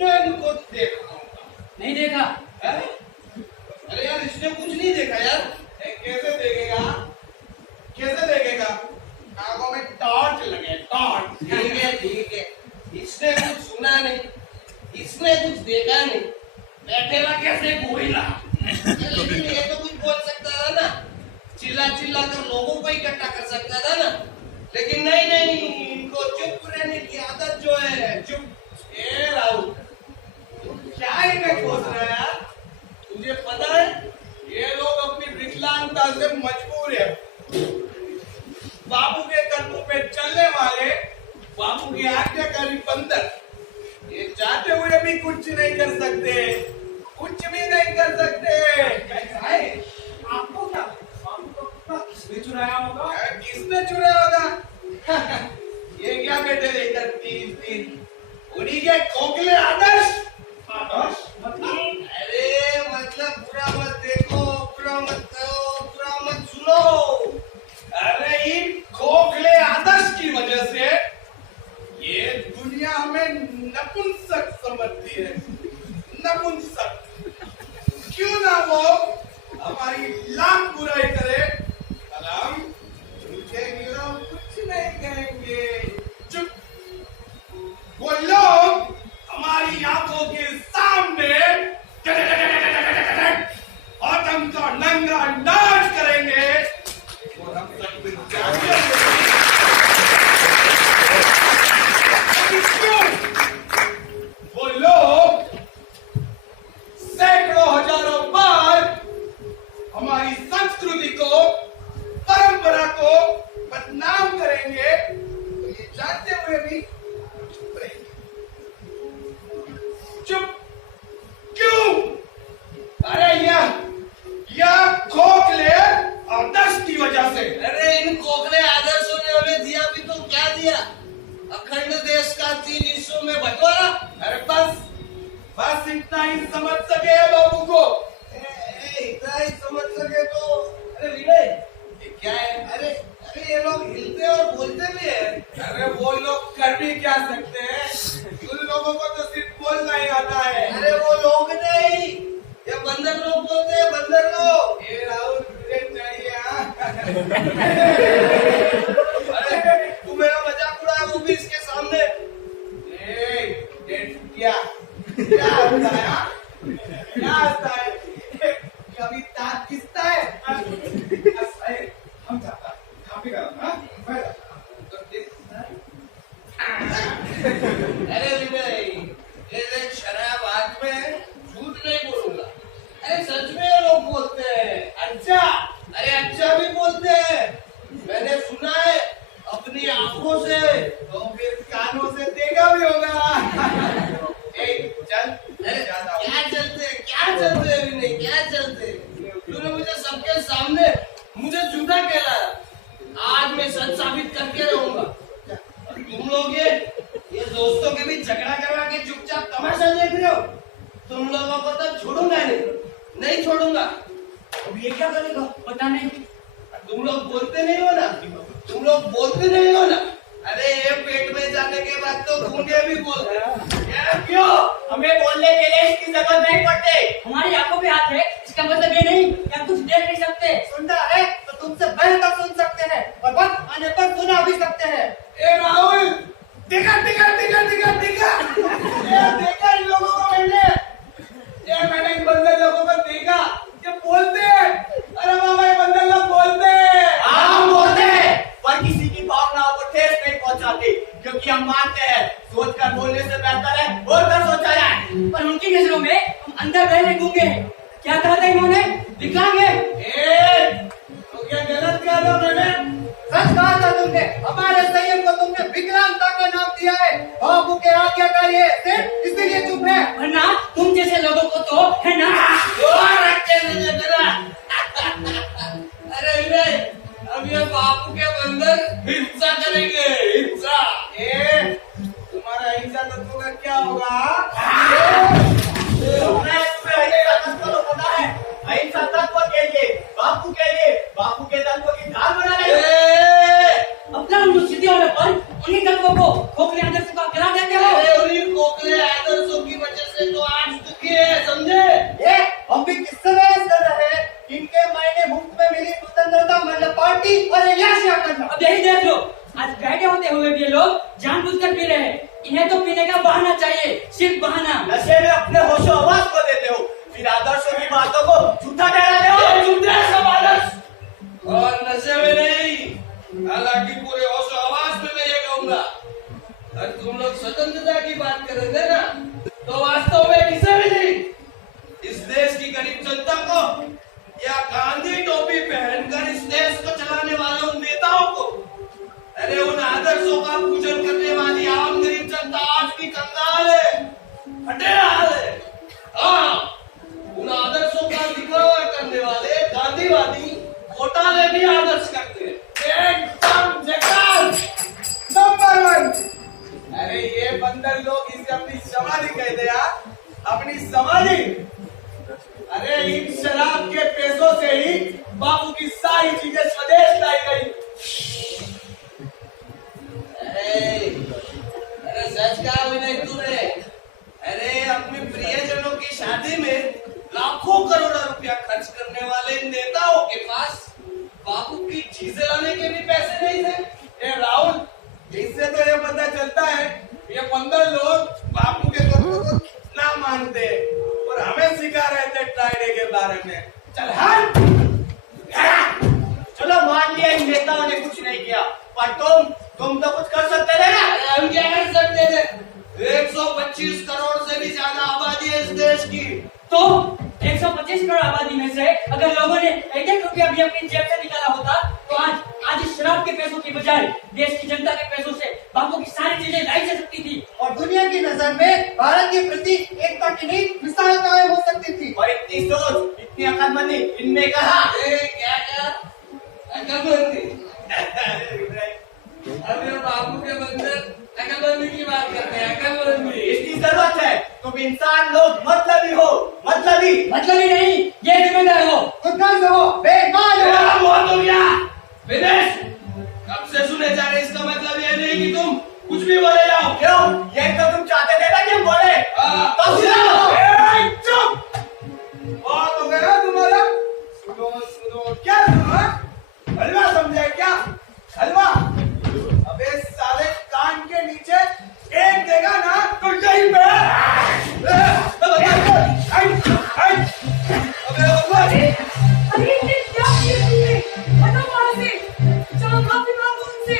इसने इनको देखा नहीं देखा है? अरे यार इसने कुछ नहीं देखा यार। कैसे देखेगा, कैसे देखेगा? आंखों में टॉर्च लगे, टॉर्च। ठीक है, इसने कुछ सुना नहीं, इसने कुछ देखा नहीं, बैठेगा कैसे गोरिल्ला। लेकिन ये तो कुछ बोल सकता था ना, चिल्ला चिल्ला कर लोगों को इकट्ठा कर सकता था ना। लेकिन नहीं, इनको चुप रहने की आदत जो है, चुप। ए राहुल, तुम क्या इन्हें खोज रहा है यार? तुझे पता है ये लोग अपनी विकलांगता से मजबूर है। बाबू के कदमों पे चलने वाले, बाबू की आज्ञाकारी बंदर, ये चाहते हुए भी कुछ नहीं कर सकते, कुछ भी नहीं कर सकते। कैसा है? आपको क्या किसने चुराया होगा? किसने चुराया होगा? ये क्या बेटे लेकर 30 दिन उन्हीं के खोखले आदर्श। अरे मतलब बुरा मत देखो, बुरा मत कहो, बुरा मत सुनो। अरे इन खोखले आदर्श की वजह से ये दुनिया हमें नपुंसक समझती है। नपुंसक क्यों ना वो हमारी लाख बुराई करे, हम उनके खिलाफ कुछ नहीं कहेंगे। चुप। वो लोग हमारी आंखों के सामने आतंक का नंगा नाच करेंगे और हम सब वो लोग सैकड़ों हजारों बार हमारी संस्कृति को, परंपरा को बदनाम करेंगे, तो ये जानते हुए भी चुप क्यों? अरे यह खोखले आदर्श की वजह से। अरे इन खोखले आदर्शों ने हमें दिया भी तो क्या दिया? अखंड देश का 3 हिस्सों में बंटवारा। अरे बस इतना ही समझ सके बाबू को। इतना ही समझ सके तो। अरे विनय, ये क्या है? अरे ये लोग हिलते और बोलते भी है। अरे वो लोग कर भी क्या सकते हैं? उन लोगों को तो सिर्फ बोलना ही आता है। अरे वो लोग नहीं, ये बंदर लोग बोलते हैं, बंदर लोग। ये राहुल तुझे चाहिए। अरे तू मेरा मजाक उड़ा, वो भी इसके सामने। क्या होता है? क्या होता है? कभी ताक किसता है? हम जाता काफी अरे विनय, ये शराब हाथ में, झूठ नहीं बोलूंगा। अरे सच में ये लोग बोलते हैं अच्छा। अरे अच्छा भी बोलते हैं, मैंने सुना है अपनी आंखों से, तो फिर कानों से देखा भी होगा। चल। अरे क्या चलते विनय, क्या चलते? तूने मुझे सबके सामने मुझे झूठा कहला, आज मैं सच साबित करके रहूंगा। तुम लोग ये दोस्तों के बीच झगड़ा करवा के चुपचाप तमाशा देख रहे हो। तुम लोगों को तो छोड़ूंगा नहीं छोड़ूंगा। अब ये क्या करेगा पता नहीं। तुम लोग बोलते नहीं हो ना, तुम लोग बोलते नहीं हो ना। अरे ये पेट में जाने के बाद तो गूंगे भी बोलते हैं। क्यों? हमें बोलने के लिए इसकी जरूरत नहीं पड़ती। हमारी आंखों पे हाथ है, इसका मतलब ये नहीं कि हम कुछ देख नहीं सकते। सुनता है तो तुमसे बेहतर सुन सकते हैं और वक्त आने पर सुना भी सकते हैं। ए राहुल, देखा इन लोगों को मैंने इन बंदर लोगों को देखा, ये बोलते हैं। अरे बाबा, ये बंदर लोग बोलते हैं। हम बोलते हैं पर किसी की भावनाओं को ठेस नहीं पहुंचाती, क्योंकि हम मानते हैं सोच कर बोलने से बेहतर है बोलकर सोचा जाए। पर उनकी नजरों में हम अंदर गहरे गूंगे हैं। क्या कहा था इन्होंने? विकलांग है। तो क्या गलत कहा था मैंने? सच कहा था तुमने। हमारे संयम को तुमने विकलांगता का नाम दिया है। बाबू के आज्ञाकारी है सिर्फ इसीलिए चुप है, वरना तुम जैसे लोगों को तो है ना। अरे विनय, अब ये बापू के बंदर हिंसा करेंगे, हिंसा। तुम्हारा हिंसा तत्व का क्या होगा? मैं तुम्हें अब यही देख लो, आज बैठे होते हुए भी ये लोग जानबूझकर पी रहे हैं। इन्हें तो पीने का बहाना चाहिए, सिर्फ बहाना। नशे में अपने होशो आवाज को देते हो, फिर आदर्शों की बातों को झूठा ठहराते हो। चुप रहे सब आदर्श, और नशे में नहीं, हालांकि पूरे होश आवाज में मैं ये कहूंगा, अगर तुम लोग स्वतंत्रता की बात करेंगे ना, तो वास्तव में किसे भी नहीं, इस देश की गरीब जनता को या गांधी टोपी पहनकर इस देश को चलाने वाले उन नेताओं को, अरे उन आदर्शों का पूजन करने वाली आम गरीब जनता आज भी कंगाल है, हटे हाल है। हाँ, उन आदर्शों का दिखावा करने वाले गांधीवादी घोटाले भी आदर्श करते हैं। एकदम झकास, नंबर 1। अरे ये बंदर लोग इसे अपनी समाधि कहते यार, अपनी समाधि। अरे इन शराब के पैसों से ही बापू की सारी चीजें स्वदेश लाई गई। अरे सच कहा विनय तूने। अरे अपने प्रियजनों की शादी में लाखों करोड़ों रुपया खर्च करने वाले नेताओं के पास बापू की चीजें लाने के भी पैसे नहीं थे। ए राहुल, इससे तो ये पता चलता है ये बंदर लोग बापू के तत्वों को ना मानते और हमें सिखा रहे थे ट्राइडे के बारे में। चल हट। चलो मान लिया इन नेताओं ने कुछ नहीं किया, पर तुम तो कुछ कर सकते थे ना। अरे हम क्या कर सकते थे? 125 करोड़ से भी ज्यादा आबादी है इस देश की। तो 125 करोड़ आबादी में से अगर लोगों ने एक रुपया भी अपनी जेब से निकाला होता, तो आज इस शराब के पैसों की बजाय देश की जनता के पैसों से बापू की सारी चीजें लाई जा सकती थी, और दुनिया की नजर में भारत के प्रति एकता की नहीं मिसाल कायम हो सकती थी। और इतनी सोच, इतनी अकलमंदी इनमें कहा। क्या अकलमंदी? अभी बापू के मंदिर अकलमंदी की बात करते हैं। अकलमंदी इसकी जरूरत है। तुम इंसान लोग मतलबी हो, मतलबी। मतलब ही नहीं, ये जिम्मेदार हो। खुदगर्ज हो, बेईमान हो। तेरा बहुत हो गया विनेश, कब से सुने जा रहे, इसका मतलब ये नहीं कि तुम कुछ भी बोले जाओ। क्यों? यही तो तुम चाहते थे ना कि हम बोले। तो सुनो। चुप, बहुत हो गया तुम्हारा। सुनो क्या सुनो? हलवा समझे क्या? हलवा? अबे साले कान के नीचे एक देगा ना तो यहीं पे। अरे ये क्या किया तुमने? हटो वहाँ से, चलो माफी मांगो उनसे।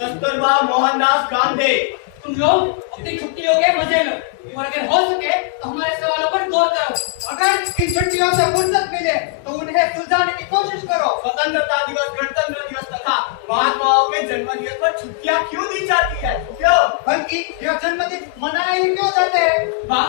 कस्तूरबा मोहनदास गांधी। तुम लोग अपनी छुट्टियों के मजे लो और अगर हो सके तो हमारे सवालों पर गौर करो। अगर इन छुट्टियों से फुर्सत मिले तो उन्हें सुलझाने की कोशिश करो। स्वतंत्रता दिवस, गणतंत्र दिवस तथा महात्माओं के जन्म दिवस पर छुट्टियां क्यों दी जाती है? क्यों? बल्कि यह जन्मदिन मनाए ही क्यों जाते हैं? वाह,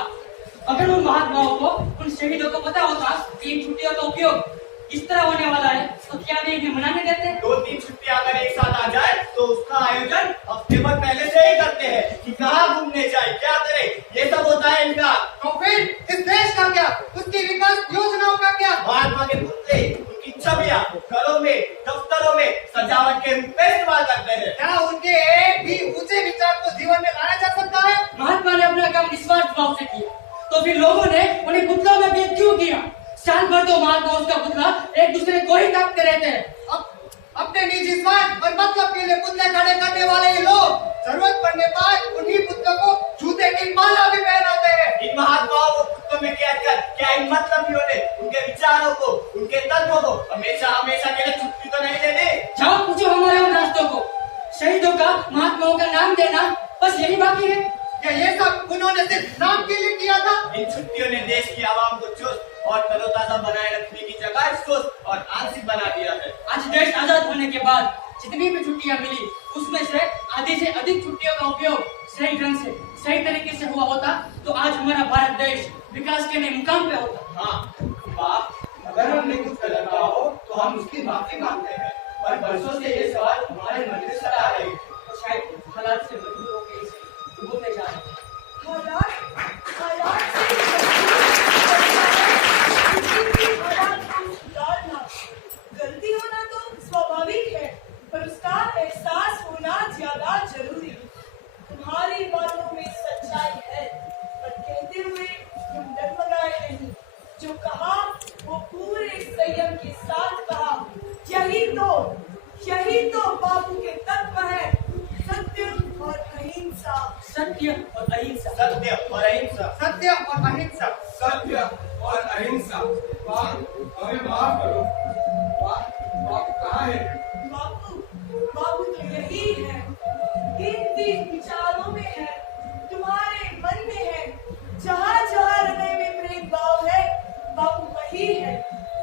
अगर उन महात्माओं को, उन शहीदों को पता होता कि इन छुट्टियों का उपयोग किस तरह होने वाला है तो क्या वे इन्हें मनाने देते? 2-3 छुट्टियां अगर एक साथ आ जाए तो उसका आयोजन हफ्ते भर पहले से ही करते हैं कि कहाँ घूमने जाए, क्या करे, ये सब होता है इनका। तो फिर इस देश का क्या, उसकी विकास योजनाओं का क्या? महात्मा के पुतले, उनकी छवियां घरों में, दफ्तरों में सजावट के रूप में इस्तेमाल करते हैं। क्या उनके एक भी ऊंचे विचार को जीवन में लाया जा सकता है? महात्मा ने अपना काम निस्वार्थ भाव से किया, तो फिर लोगों ने उन्हें पुतलों में भेद क्यों किया? साल भर तो महात्मा उसका पुतला एक दूसरे को ही ताकते रहते हैं। अपने निजी स्वार्थ और मतलब के लिए पुतले खड़े करने वाले ये लोग जरूरत पड़ने पर उन्हीं पुतलों को जूते की माला भी पहनाते हैं। इन महात्माओं को पुतलों में क्या कर, क्या इन मतलबियों ने उनके विचारों को, उनके तत्वों को हमेशा हमेशा के लिए छुट्टी तो नहीं देने। जाओ पूछो हमारे उन रास्तों को, शहीदों का, महात्माओं का नाम देना बस यही बाकी है। क्या ये सब उन्होंने सिर्फ नाम के लिए किया था? इन छुट्टियों ने देश की आवाम को चुस्त और तरोताजा बनाए रखने की जगह सुस्त और आंशिक बना दिया है। आज देश आजाद होने के बाद जितनी भी छुट्टियां मिली उसमें से आधी से अधिक छुट्टियों का उपयोग सही ढंग से, सही तरीके से हुआ होता तो आज हमारा भारत देश विकास के नए मुकाम पे होता। हाँ बाप, अगर हमने कुछ गलत कहा हो तो हम उसकी माफी मांगते हैं, पर बरसों से ये सवाल हमारे मन में सता रहे हैं। तो शायद हालात से मजबूर होकर इसे डूबोते जा रहे हैं। गलती होना तो स्वाभाविक है, पर उसका एहसास होना ज्यादा जरूरी है। तुम्हारी बातों में सच्चाई है, पर कहते हुए तुम डगमगाए नहीं। जो कहा वो पूरे संयम के साथ कहा। यही तो बापू के तत्व है, सत्य और अहिंसा। सत्य और अहिंसा। सत्य और अहिंसा। सत्य और अहिंसा। सत्य और अहिंसा। हमें माफ करो। बाप कहाँ है? बापू तो यही है, इन विचारों में है, तुम्हारे मन में है। जहाँ जहाँ हृदय में प्रेम भाव है, बापू वही है।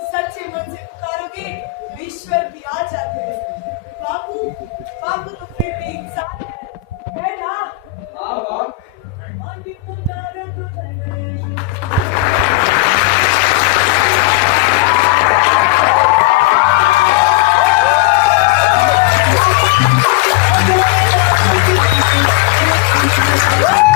सच्चे मन से पुकारोगे तो ईश्वर भी आ जाते हैं। बापू तो फिर भी इंसान है ना? हाँ बाप। Woo!